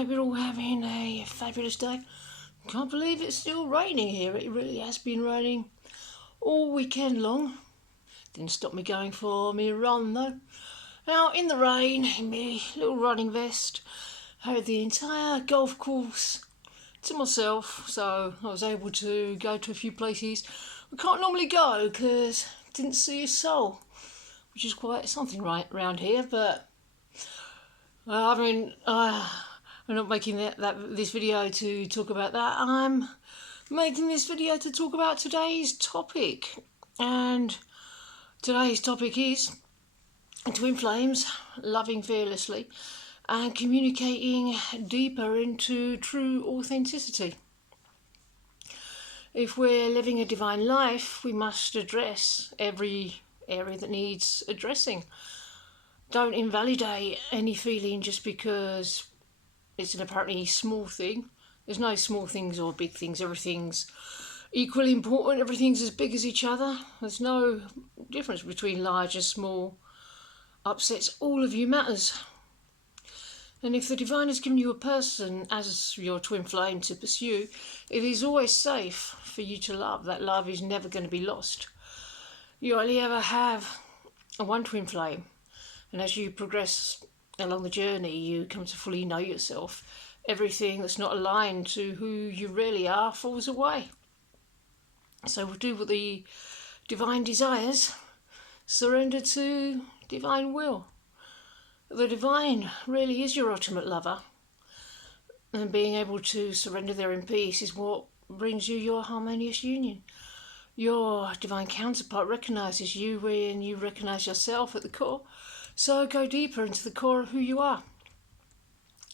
hope you're all having a fabulous day. Can't believe it's still raining here. It really has been raining all weekend long. Didn't stop me going for me run though. Out in the rain, in my little running vest, had the entire golf course to myself, so I was able to go to a few places I can't normally go because didn't see a soul, which is quite something right round here. But I'm not making this video to talk about that. I'm making this video to talk about today's topic, and today's topic is twin flames, loving fearlessly and communicating deeper into true authenticity. If we're living a divine life, we must address every area that needs addressing. Don't invalidate any feeling just because it's an apparently small thing. There's no small things or big things. Everything's equally important. Everything's as big as each other. There's no difference between large and small upsets. All of you matters. And if the divine has given you a person as your twin flame to pursue, it is always safe for you to love. That love is never going to be lost. You only ever have one twin flame. And as you progress along the journey, you come to fully know yourself. Everything that's not aligned to who you really are falls away. So we'll do what the divine desires, surrender to divine will. The divine really is your ultimate lover, and being able to surrender there in peace is what brings you your harmonious union. Your divine counterpart recognises you when you recognise yourself at the core. So go deeper into the core of who you are.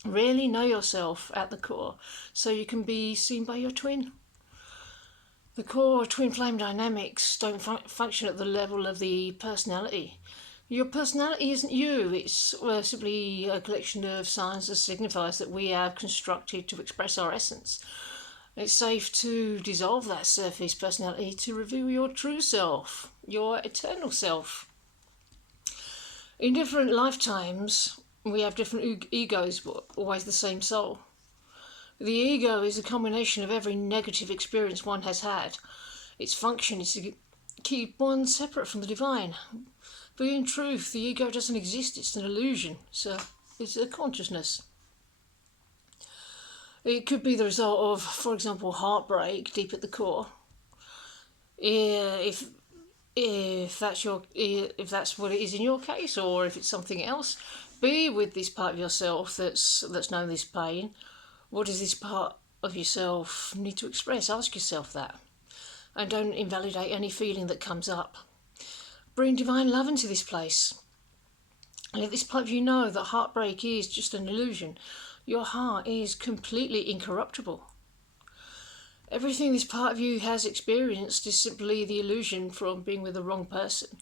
Really know yourself at the core so you can be seen by your twin. The core twin flame dynamics don't function at the level of the personality. Your personality isn't you, it's simply a collection of signs that signifies that we have constructed to express our essence. It's safe to dissolve that surface personality to reveal your true self, your eternal self. In different lifetimes, we have different egos, but always the same soul. The ego is a combination of every negative experience one has had. Its function is to keep one separate from the divine. But in truth, the ego doesn't exist, it's an illusion. It's a consciousness. It could be the result of, for example, heartbreak deep at the core. If that's what it is in your case, or if it's something else, be with this part of yourself that's known this pain. What does this part of yourself need to express? Ask yourself that, and don't invalidate any feeling that comes up. Bring divine love into this place. And let this part of you know that heartbreak is just an illusion. Your heart is completely incorruptible. Everything this part of you has experienced is simply the illusion from being with the wrong person.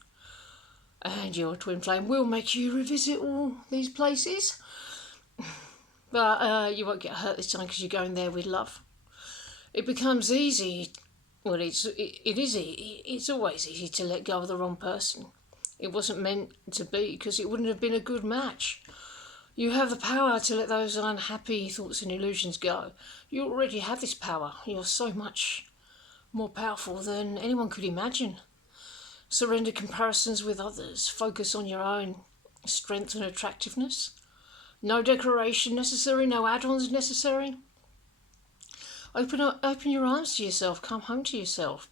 And your twin flame will make you revisit all these places. But you won't get hurt this time because you're going there with love. It becomes easy. Well, it's always easy to let go of the wrong person. It wasn't meant to be because it wouldn't have been a good match. You have the power to let those unhappy thoughts and illusions go. You already have this power. You're so much more powerful than anyone could imagine. Surrender comparisons with others. Focus on your own strength and attractiveness. No decoration necessary, no add-ons necessary. Open your arms to yourself, come home to yourself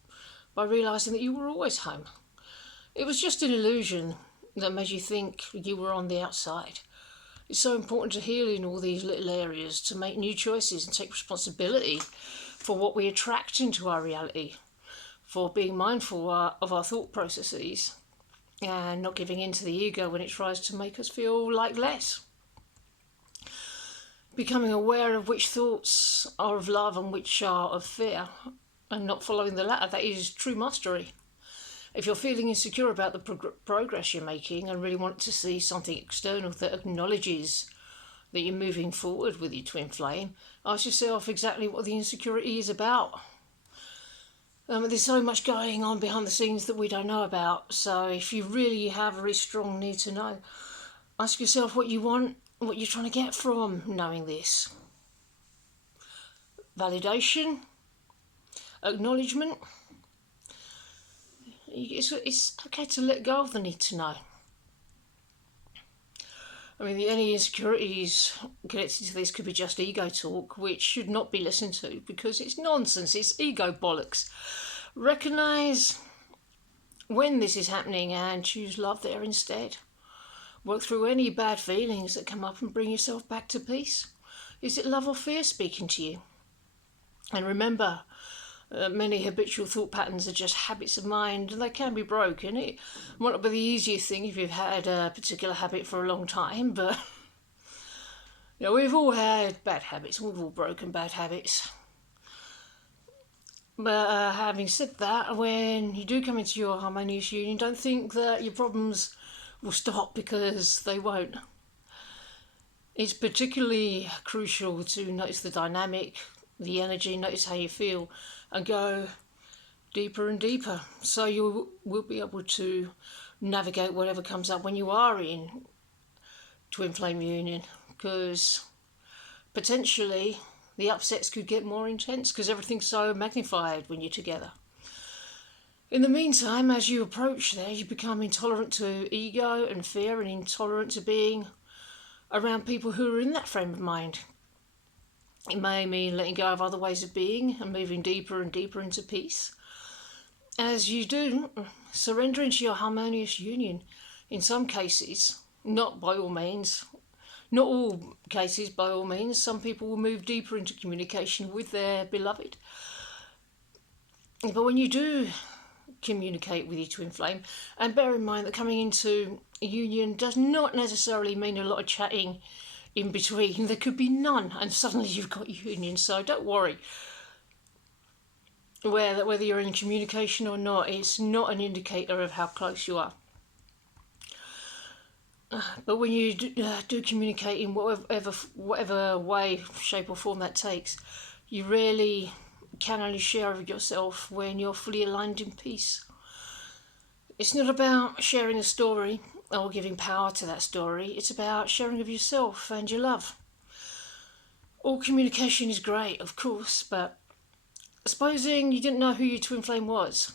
by realising that you were always home. It was just an illusion that made you think you were on the outside. It's so important to heal in all these little areas, to make new choices and take responsibility for what we attract into our reality, for being mindful of our thought processes and not giving in to the ego when it tries to make us feel like less. Becoming aware of which thoughts are of love and which are of fear, and not following the latter, that is true mastery. If you're feeling insecure about the progress you're making and really want to see something external that acknowledges that you're moving forward with your twin flame, ask yourself exactly what the insecurity is about. There's so much going on behind the scenes that we don't know about, so if you really have a very strong need to know, ask yourself what you want, what you're trying to get from knowing this. validation, acknowledgement. It's okay to let go of the need to know. I mean, any insecurities connected to this could be just ego talk, which should not be listened to because it's nonsense, it's ego bollocks. Recognise when this is happening and choose love there instead. Work through any bad feelings that come up and bring yourself back to peace. Is it love or fear speaking to you? And remember, many habitual thought patterns are just habits of mind and they can be broken. It might not be the easiest thing if you've had a particular habit for a long time, but we've all had bad habits, we've all broken bad habits. But having said that, when you do come into your harmonious union, don't think that your problems will stop, because they won't. It's particularly crucial to notice the dynamic, the energy, notice how you feel, and go deeper and deeper, so you will be able to navigate whatever comes up when you are in twin flame union, because potentially the upsets could get more intense because everything's so magnified when you're together. In the meantime, as you approach there, you become intolerant to ego and fear and intolerant to being around people who are in that frame of mind. It may mean letting go of other ways of being and moving deeper and deeper into peace. As you do, surrender into your harmonious union. In some cases, not by all means, not all cases by all means, some people will move deeper into communication with their beloved. But when you do communicate with your twin flame, and bear in mind that coming into a union does not necessarily mean a lot of chatting in between. There could be none and suddenly you've got union, so don't worry. Whether you're in communication or not, it's not an indicator of how close you are. But when you do communicate in whatever way, shape or form that takes, you really can only share of yourself when you're fully aligned in peace. It's not about sharing a story or giving power to that story. It's about sharing of yourself and your love. All communication is great, of course, but supposing you didn't know who your twin flame was.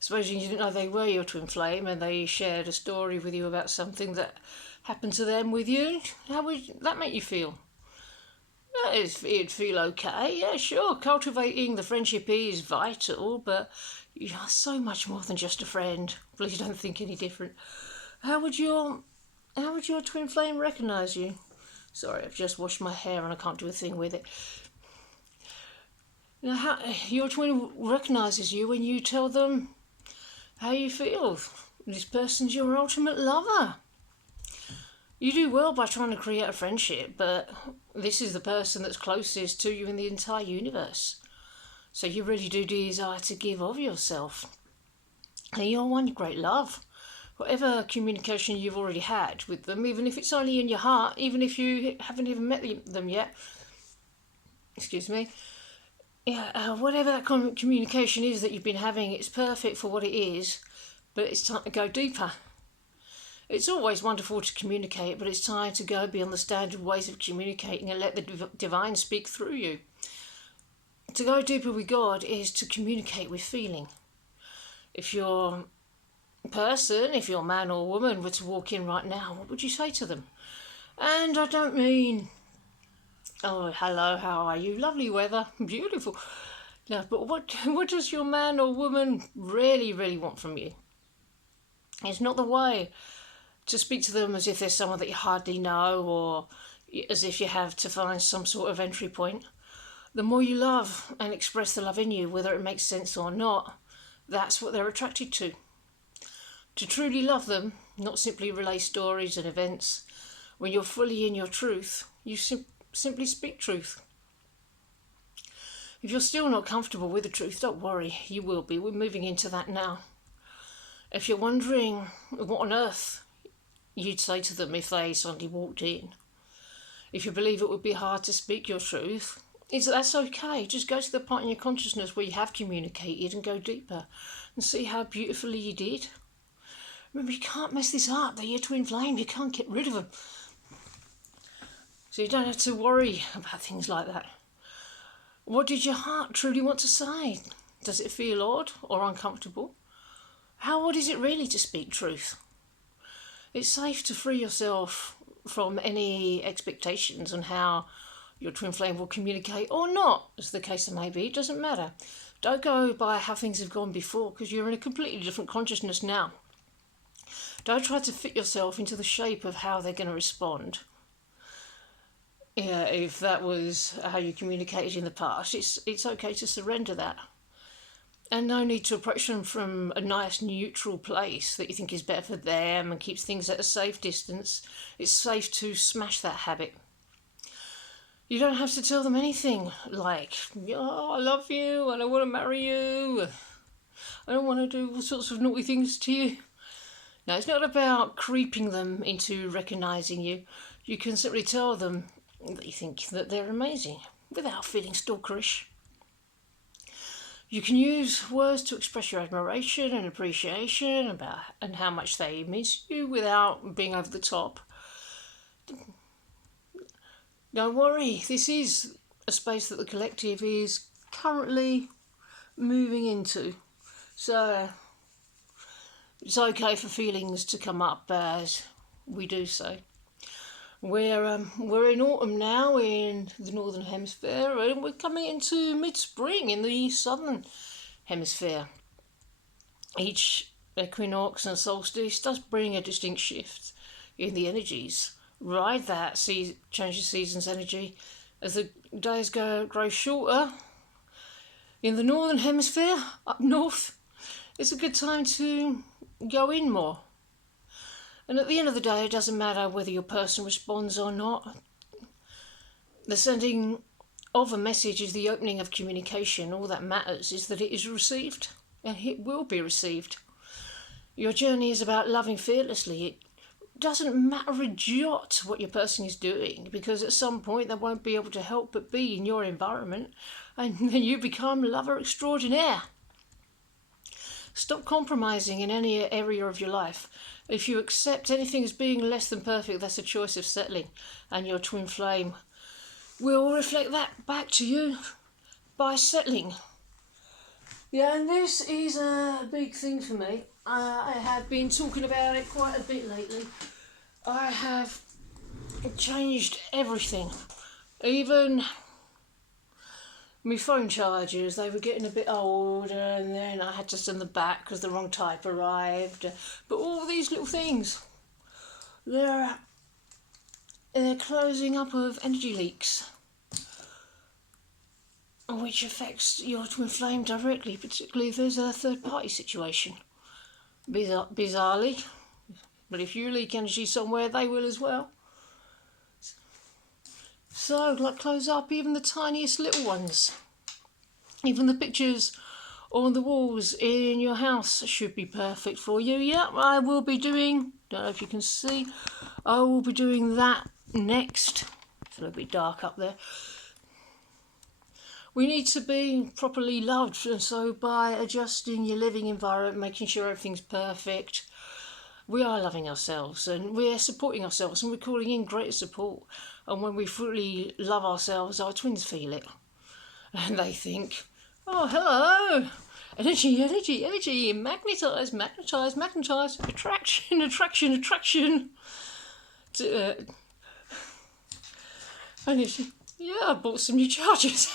Supposing you didn't know they were your twin flame and they shared a story with you about something that happened to them with you, how would that make you feel? It'd feel okay, yeah, sure. Cultivating the friendship is vital, but you're so much more than just a friend. Please don't think any different. How would your twin flame recognise you? Sorry, I've just washed my hair and I can't do a thing with it. Now, your twin recognises you when you tell them how you feel. This person's your ultimate lover. You do well by trying to create a friendship, but this is the person that's closest to you in the entire universe. So you really do desire to give of yourself. And you're one great love. Whatever communication you've already had with them, even if it's only in your heart, even if you haven't even met them yet, whatever that communication is that you've been having, it's perfect for what it is, but it's time to go deeper. It's always wonderful to communicate, but it's time to go beyond the standard ways of communicating and let the divine speak through you. To go deeper with God is to communicate with feeling. If your person, if your man or woman were to walk in right now, what would you say to them? And I don't mean, oh, hello, how are you? Lovely weather, beautiful. No, but what does your man or woman really, really want from you? It's not the way to speak to them as if there's someone that you hardly know, or as if you have to find some sort of entry point. The more you love and express the love in you, whether it makes sense or not, that's what they're attracted to. To truly love them, not simply relay stories and events. When you're fully in your truth, you simply speak truth. If you're still not comfortable with the truth, don't worry, you will be. We're moving into that now. If you're wondering what on earth you'd say to them if they suddenly walked in, if you believe it would be hard to speak your truth, that's okay. Just go to the point in your consciousness where you have communicated and go deeper and see how beautifully you did. Remember, you can't mess this up. They're your twin flame. You can't get rid of them. So you don't have to worry about things like that. What did your heart truly want to say? Does it feel odd or uncomfortable? How odd is it really to speak truth? It's safe to free yourself from any expectations on how your twin flame will communicate or not, as the case may be. It doesn't matter. Don't go by how things have gone before, because you're in a completely different consciousness now. Don't try to fit yourself into the shape of how they're going to respond. Yeah, if that was how you communicated in the past, it's okay to surrender that. And no need to approach them from a nice neutral place that you think is better for them and keeps things at a safe distance. It's safe to smash that habit. You don't have to tell them anything like, oh, I love you, I don't want to marry you, I don't want to do all sorts of naughty things to you. No, it's not about creeping them into recognising you. You can simply tell them that you think that they're amazing without feeling stalkerish. You can use words to express your admiration and appreciation about and how much they mean to you without being over the top. Don't worry, this is a space that the collective is currently moving into. So it's okay for feelings to come up as we do so. We're in autumn now in the northern hemisphere, and we're coming into mid-spring in the southern hemisphere. Each equinox and solstice does bring a distinct shift in the energies. Ride that change of seasons energy as the days grow shorter. In the northern hemisphere, up north, it's a good time to go in more. And at the end of the day, it doesn't matter whether your person responds or not. The sending of a message is the opening of communication. All that matters is that it is received, and it will be received. Your journey is about loving fearlessly. It doesn't matter a jot what your person is doing, because at some point they won't be able to help but be in your environment, and then you become lover extraordinaire. Stop compromising in any area of your life. If you accept anything as being less than perfect, that's a choice of settling, and your twin flame will reflect that back to you by settling. Yeah, and this is a big thing for me. I have been talking about it quite a bit lately. I have changed everything. Even my phone chargers, they were getting a bit old, and then I had to send them back because the wrong type arrived. But all these little things, they're closing up of energy leaks, which affects your twin flame directly, particularly if there's a third party situation. Bizarrely, but if you leak energy somewhere, they will as well. So, like, close up even the tiniest little ones. Even the pictures on the walls in your house should be perfect for you. Yeah, I will be doing, don't know if you can see, I will be doing that next. It's a little bit dark up there. We need to be properly loved, and so by adjusting your living environment, making sure everything's perfect, we are loving ourselves and we're supporting ourselves, and we're calling in greater support. And when we fully love ourselves, our twins feel it. And they think, oh, hello, energy, magnetise, attraction. And yeah, I bought some new chargers.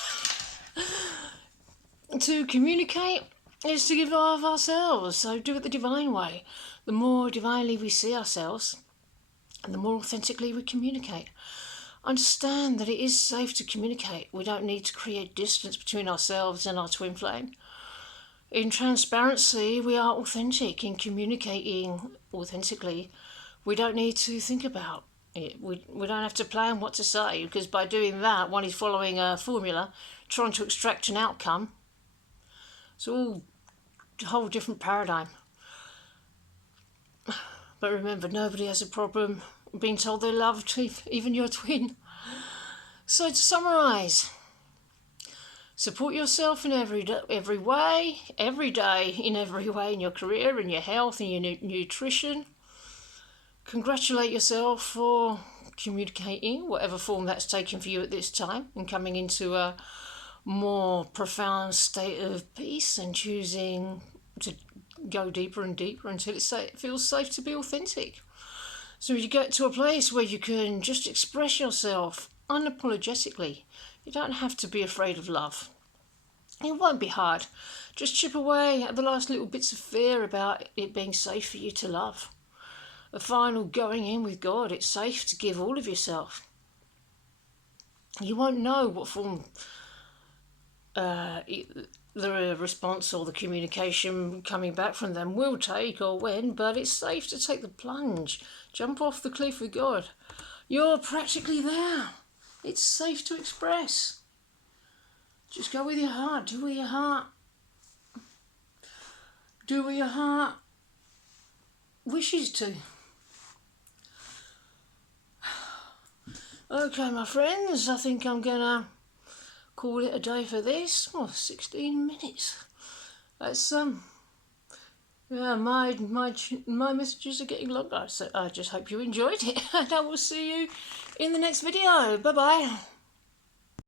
To communicate is to give of ourselves, so do it the divine way. The more divinely we see ourselves, and the more authentically we communicate. Understand that it is safe to communicate. We don't need to create distance between ourselves and our twin flame. In transparency, we are authentic. In communicating authentically, we don't need to think about it. We don't have to plan what to say, because by doing that, one is following a formula, trying to extract an outcome. It's all a whole different paradigm. But remember, nobody has a problem being told they're loved, even your twin. So to summarise, support yourself in every way, every day, in every way, in your career, in your health, in your nutrition. Congratulate yourself for communicating, whatever form that's taken for you at this time, and coming into a more profound state of peace and choosing to go deeper and deeper until it feels safe to be authentic. So you get to a place where you can just express yourself unapologetically. You don't have to be afraid of love. It won't be hard. Just chip away at the last little bits of fear about it being safe for you to love. The final going in with God, it's safe to give all of yourself. You won't know what form the response or the communication coming back from them will take or when, but it's safe to take the plunge. Jump off the cliff with God. You're practically there. It's safe to express. Just go with your heart. Do with your heart. Do what your heart wishes to. Okay, my friends, I think I'm gonna call it a day for this. 16 minutes. That's yeah, my messages are getting longer, so I just hope you enjoyed it, and I will see you in the next video. Bye bye.